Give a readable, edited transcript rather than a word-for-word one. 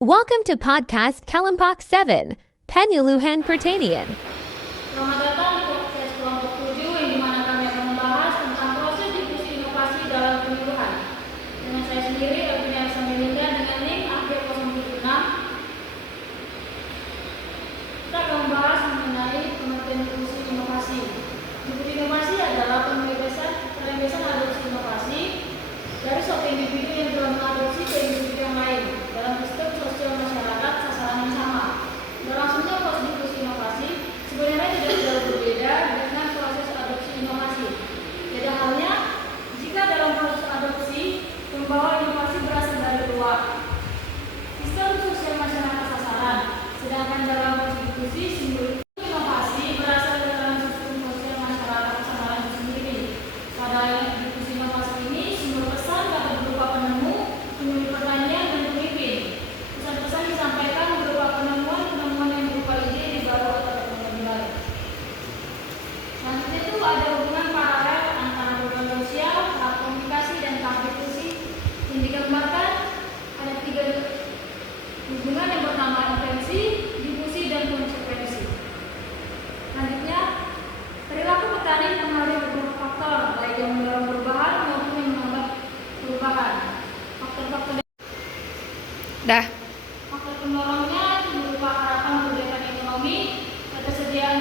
Welcome to podcast Kelompok 7, Penyuluhan Pertanian. Selamat datang di podcast kelompok 7 yang dimana kami akan membahas tentang proses diskusi inovasi dalam penyuluhan. Dengan saya sendiri, Elvina Elsa-Melinda dengan NIM AG076. Kita akan membahas mengenai pengertian diskusi inovasi. Diskusi inovasi adalah perambasan adopsi inovasi dari suatu individu yang telah mengadopsi ke individu yang lain dalam sistem sosial masyarakat sasaran yang sama. Berlangsungnya proses diskusi inovasi sebenarnya tidak jauh berbeda dengan proses adopsi inovasi. Beda halnya jika dalam proses adopsi pembawa inovasi berasal dari luar sistem sosial masyarakat sasaran, sedangkan dalam proses diskusi simbol inovasi berasal dari dalam sistem sosial masyarakat sasaran itu sendiri. Pada diskusi inovasi ini sumber pesan dapat berupa penemu, penyuluh pertanian, dan pemimpin. Pesan-pesan disampaikan berupa penemuan yang berupa ide baru atau teknologi baru. Selanjutnya itu ada hubungan paralel antara hubungan sosial, tahap komunikasi, dan tahap diskusi yang digambarkan ada 3 hubungan. Yang pertama intensi, difusi, dan konsekuensi. Selanjutnya perilaku petani mengalami beberapa faktor baik yang mendorong perubahan maupun yang menghambat perubahan. Faktor-faktor Faktor pendorongnya berupa harapan kebijakan ekonomi, ketersediaan